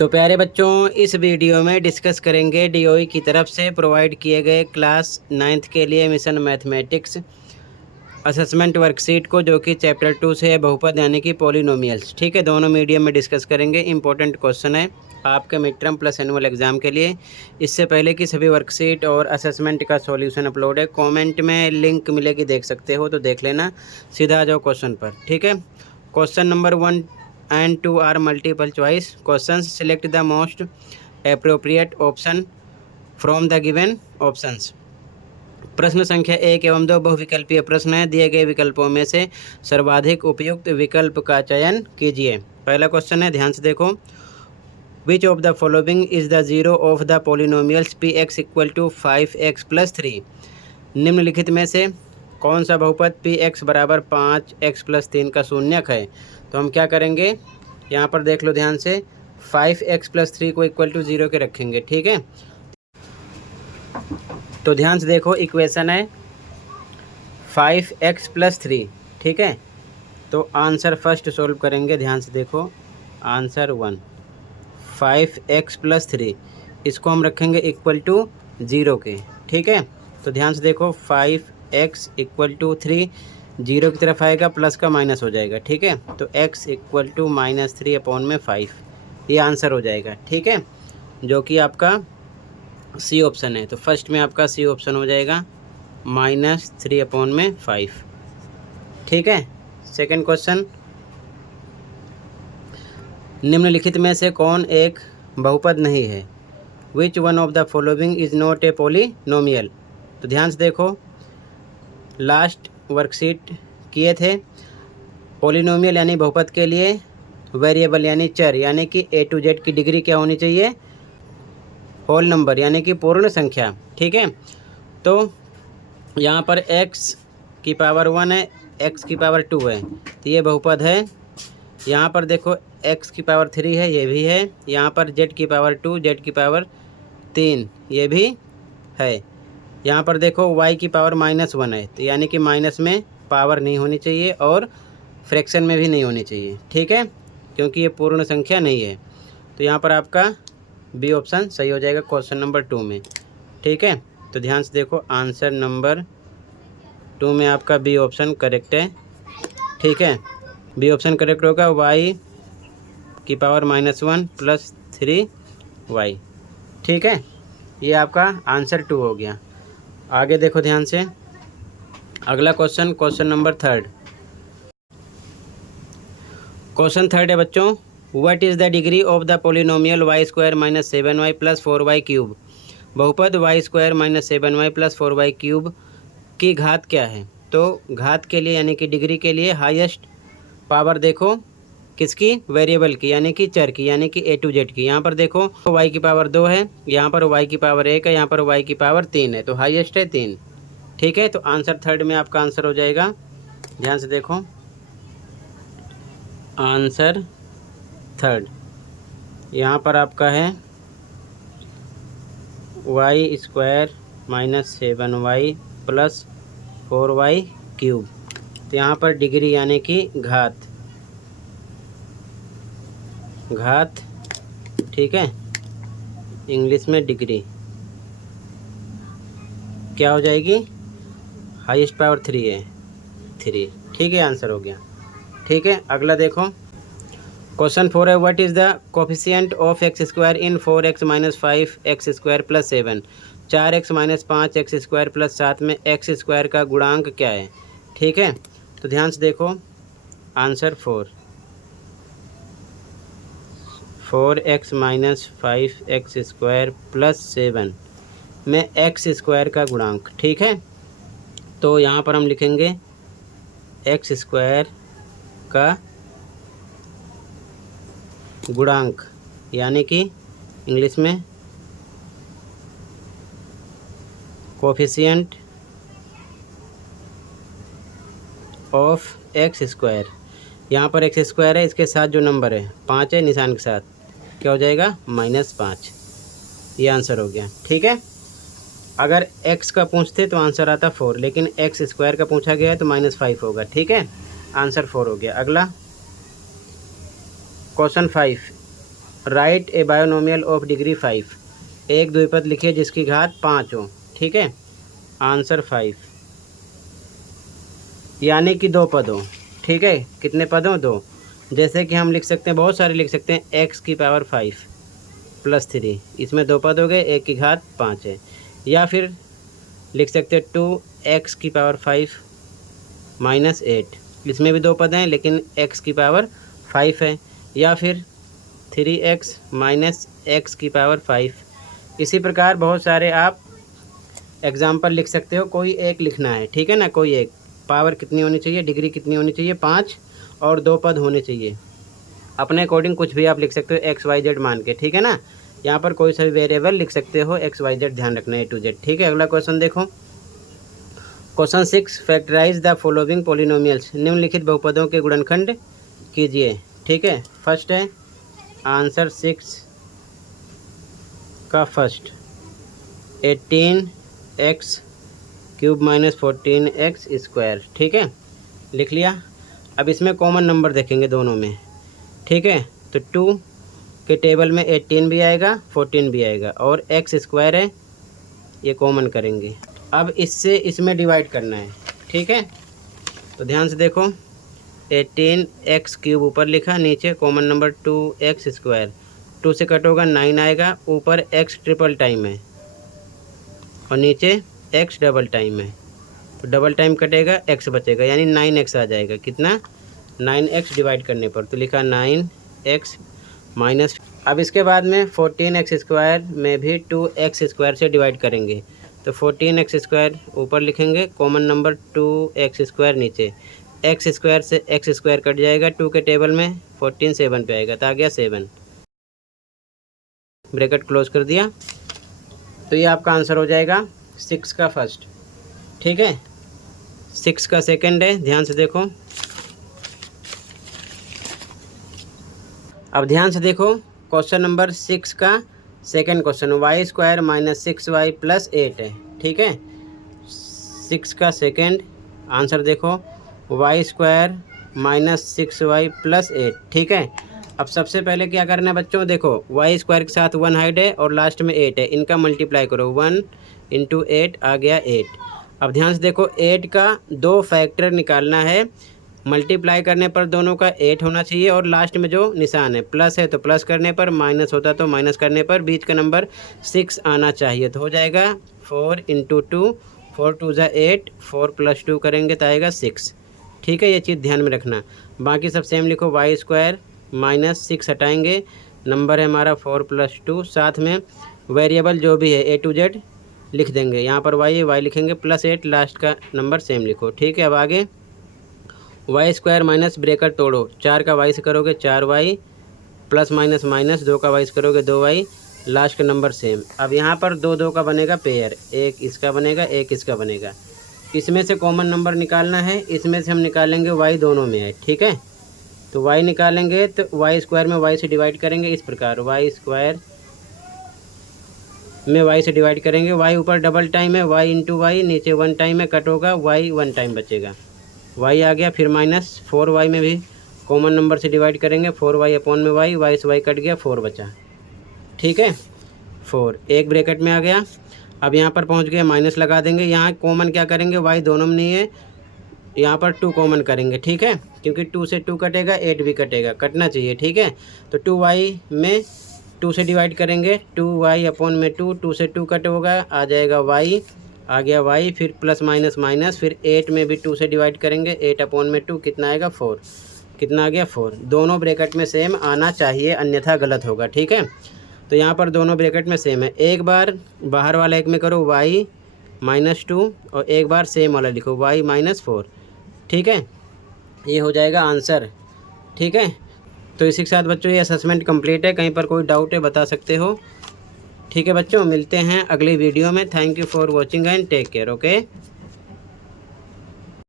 तो प्यारे बच्चों, इस वीडियो में डिस्कस करेंगे डीओई की तरफ से प्रोवाइड किए गए क्लास 9th के लिए मिशन मैथमेटिक्स असेसमेंट वर्कशीट को, जो कि चैप्टर 2 से है बहुपद यानी कि पॉलिनोमियल्स। ठीक है, दोनों मीडियम में डिस्कस करेंगे। इंपॉर्टेंट क्वेश्चन है आपके mid term plus annual exam के लिए। इससे पहले कि सभी वर्कशीट और असेसमेंट का सॉल्यूशन अपलोड है, कमेंट में लिंक मिलेगी, देख सकते हो, तो देख लेना। सीधा आ जाओ क्वेश्चन पर। ठीक है, question number 1 and 2 are multiple choice questions. Select the most appropriate option from the given options. प्रश्न संख्या 1 एवं 2 बहुविकल्पीय प्रश्न है। दिए गए विकल्पों में से सर्वाधिक उपयुक्त विकल्प का चयन कीजिए। पहला क्वेश्चन है, ध्यान से देखो। Which of the following is the zero of the polynomials p x equal to 5x plus 3। निम्नलिखित में से कौन सा बहुपद पी एक्स बराबर 5x प्लस 3 का शून्यक है? तो हम क्या करेंगे, यहाँ पर देख लो ध्यान से, 5x प्लस 3 को इक्वल टू 0 के रखेंगे। ठीक है, तो ध्यान से देखो, इक्वेशन है 5x प्लस 3। ठीक है, तो आंसर फर्स्ट सोल्व करेंगे। ध्यान से देखो, आंसर 1 5x प्लस 3, इसको हम रखेंगे इक्वल टू 0 के। ठीक है, तो ध्यान से देखो, 5x इक्वल टू 3 0 की तरफ आएगा, प्लस का माइनस हो जाएगा। ठीक है, तो x इक्वल टू -3 अपॉन में 5, ये आंसर हो जाएगा। ठीक है, जो कि आपका सी ऑप्शन है। तो फर्स्ट में आपका सी ऑप्शन हो जाएगा -3 अपॉन में 5। ठीक है, सेकंड क्वेश्चन, निम्नलिखित में से कौन एक बहुपद नहीं है? Which one of the following is not a polynomial. तो ध्यान से देखो, लास्ट वर्कशीट किए थे, पॉलिनोमियल यानी बहुपद के लिए वेरिएबल यानी चर यानी कि a to z की डिग्री क्या होनी चाहिए? होल नंबर यानी कि पूर्ण संख्या। ठीक है, तो यहाँ पर x की पावर 1 है, x की पावर 2 है, तो ये बहुपद है। यहाँ पर देखो x की पावर 3 है, ये भी है। यहाँ पर z की पावर 2, z की पावर 3, ये भी है। यहाँ पर देखो y की पावर -1 है, तो यानी कि माइनस में पावर नहीं होनी चाहिए और फ्रैक्शन में भी नहीं होनी चाहिए। ठीक है, क्योंकि ये पूर्ण संख्या नहीं है। तो यहाँ पर आपका बी ऑप्शन सही हो जाएगा क्वेश्चन नंबर 2 में। ठीक है, तो ध्यान से देखो, आंसर नंबर 2 में आपका बी ऑप्शन करेक्ट है। ठीक है, बी ऑप्शन करेक्ट होगा, y की पावर -1 प्लस 3y। ठीक है, ये आपका आंसर 2 हो गया। आगे देखो ध्यान से, अगला क्वेश्चन, क्वेश्चन नंबर 3। क्वेश्चन 3 है बच्चों, what is the degree of the polynomial y² - 7y plus 4y cube. बहुपद y² - 7y plus 4y cube की घात क्या है? तो घात के लिए यानी कि डिग्री के लिए हाईएस्ट पावर देखो किसकी? वेरिएबल की यानी कि चर की, यानी कि a to z की। यहाँ पर देखो y की पावर 2 है, यहाँ पर y की पावर 1 है, यहाँ पर y की पावर 3 है, तो हाईएस्ट है 3। ठीक है, तो आंसर 3 में आपका आंसर हो जाएगा। ध्यान से देखो, आंसर 3 यहाँ पर आपका है y² - 7y plus 4y cube. तो यहाँ पर डिग्री यानी कि घात, ठीक है, इंग्लिश में डिग्री क्या हो जाएगी? हाईएस्ट पावर 3 है, 3। ठीक है, आंसर हो गया। ठीक है, अगला देखो, क्वेश्चन 4 है, what is the coefficient of x² in 4x - 5x² plus 7। 4x - 5x² plus 7 में x² का गुणांक क्या है? ठीक है, तो ध्यान से देखो, आंसर 4x - 5x² प्लस 7 में x² का गुणांक। ठीक है, तो यहाँ पर हम लिखेंगे x² का गुणांक यानी कि इंग्लिश में कोफिशिएंट ऑफ x²। यहाँ पर x² है, इसके साथ जो नंबर है 5 है, निशान के साथ, क्या हो जाएगा? -5। ये आंसर हो गया। ठीक है, अगर x का पूछते तो आंसर आता 4, लेकिन x² का पूछा गया है तो -5 होगा। ठीक है, आंसर 4 हो गया। अगला question 5, right A binomial of degree 5, एक द्विपद लिखिए जिसकी घात 5 हो। ठीक है, आंसर 5, यानी कि 2 पद हो। ठीक है, कितने पद हो? 2। जैसे कि हम लिख सकते हैं, बहुत सारे लिख सकते हैं, x की पावर 5 + 3, इसमें 2 पद हो गए, 1 की घात 5 है। या फिर लिख सकते हैं 2x की पावर 5 - 8, इसमें भी 2 पद हैं लेकिन x की पावर 5 है। या फिर 3x - x की पावर 5। इसी प्रकार बहुत सारे आप एग्जाम्पल लिख सकते हो, कोई एक लिखना है। ठीक है ना, कोई एक। पावर कितनी होनी चाहिए, डिग्री कितनी होनी चाहिए? 5, और 2 पद होने चाहिए। अपने अकॉर्डिंग कुछ भी आप लिख सकते हो XYZ मान के। ठीक है ना, यहाँ पर कोई सा भी वेरिएबल लिख सकते हो, XYZ ध्यान रखना है, A to Z। ठीक है, अगला क्वेश्चन देखो। Question 6, factorise the following polynomials, निम्नलिखित बहुपदों के गुणनखंड कीजिए। ठीक है, फर्स्ट है आंसर 6 का फर्स्ट, 18x³ - 14x²। ठीक है, लिख लिया। अब इसमें कॉमन नंबर देखेंगे दोनों में। ठीक है, तो 2 के टेबल में 18 भी आएगा, 14 भी आएगा, और x² है, ये कॉमन करेंगे। अब इससे इसमें डिवाइड करना है। ठीक है, तो ध्यान से देखो, 18x³ ऊपर लिखा, नीचे कॉमन नंबर 2x²। 2 से कट होगा 9 आएगा, ऊपर x ट्रिपल टाइम है और नीचे x डबल टाइम है, तो डबल टाइम कटेगा, x बचेगा, यानी 9x आ जाएगा। कितना? 9x डिवाइड करने पर, तो लिखा 9x माइनस। अब इसके बाद में 14x² में भी 2x² से डिवाइड करेंगे, तो 14x² ऊपर लिखेंगे, कॉमन नंबर 2x² नीचे, x² से x² कट जाएगा, 2 के टेबल में 14 7 पे आएगा, तो आ गया 7, ब्रैकेट क्लोज कर दिया। तो ये आपका आंसर हो जाएगा 6 का फर्स्ट। ठीक है, 6 का सेकंड है, ध्यान से देखो। अब ध्यान से देखो, क्वेश्चन नंबर 6 का सेकंड क्वेश्चन, y² - 6y + 8 है। ठीक है, 6 का सेकंड आंसर देखो, y² - 6y + 8। ठीक है, अब सबसे पहले क्या करना है बच्चों, देखो y² के साथ 1 हाइड है और लास्ट में 8 है, इनका मल्टीप्लाई करो, 1 × 8 आ गया 8। अब ध्यान से देखो, 8 का 2 फैक्टर निकालना है, मल्टीप्लाई करने पर दोनों का 8 होना चाहिए, और लास्ट में जो निशान है प्लस है तो प्लस करने पर, माइनस होता तो माइनस करने पर, बीच का नंबर 6 आना चाहिए, तो हो जाएगा 4 × 2, 4 2 = 8, 4 + 2 करेंगे तो आएगा 6। ठीक है, ये चीज़ ध्यान में रखना। बाकी सब सेम लिखो, y² - 6 हटाएंगे, नंबर है हमारा 4 + 2, साथ में वेरिएबल जो भी है A to Z लिख देंगे, यहाँ पर y लिखेंगे, +8, लास्ट का नंबर सेम लिखो। ठीक है, अब आगे y² माइनस, ब्रेकेट तोड़ो, 4 का y से करोगे 4y, प्लस माइनस माइनस, 2 का y से करोगे 2y, लास्ट का नंबर सेम। अब यहाँ पर 2 2 का बनेगा पेयर, एक इसका बनेगा, एक इसका बनेगा, इसमें से कॉमन नंबर निकालना है, इसमें से हम निकालेंगे y दोनों में है। ठीक है, तो y निकालेंगे तो y² में y से डिवाइड करेंगे, इस प्रकार y² में y से डिवाइड करेंगे, y ऊपर डबल टाइम है, y × y, नीचे 1 टाइम है, कट होगा, y 1 टाइम बचेगा, y आ गया, फिर माइनस 4y में भी कॉमन नंबर से डिवाइड करेंगे, 4y अपॉन में y से y कट गया, 4 बचा। ठीक है, 4 एक ब्रैकेट में आ गया। अब यहाँ पर पहुँच गए, माइनस लगा देंगे, यहाँ कॉमन क्या करेंगे, y दोनों में नहीं है, यहाँ पर 2 कॉमन करेंगे। ठीक है, क्योंकि 2 से 2 कटेगा, 8 भी कटेगा, कटना चाहिए। ठीक है, तो 2y में 2 से डिवाइड करेंगे, 2y अपॉन में 2, 2 से 2 कट होगा, आ जाएगा y, आ गया y, फिर प्लस माइनस माइनस, फिर 8 में भी 2 से डिवाइड करेंगे, 8 अपॉन में 2 कितना आएगा 4, कितना आ गया 4। दोनों ब्रैकेट में सेम आना चाहिए, अन्यथा गलत होगा। ठीक है, तो यहाँ पर दोनों ब्रैकेट में सेम है, एक बार बाहर वाला एक में करो y -2, और एक बार सेम वाला लिखो y -4। ठीक है, ये हो जाएगा आंसर। ठीक है, तो इसी के साथ बच्चों ये असेसमेंट कंप्लीट है, कहीं पर कोई डाउट है बता सकते हो। ठीक है बच्चों, मिलते हैं अगली वीडियो में। Thank you for watching and take care. Okay.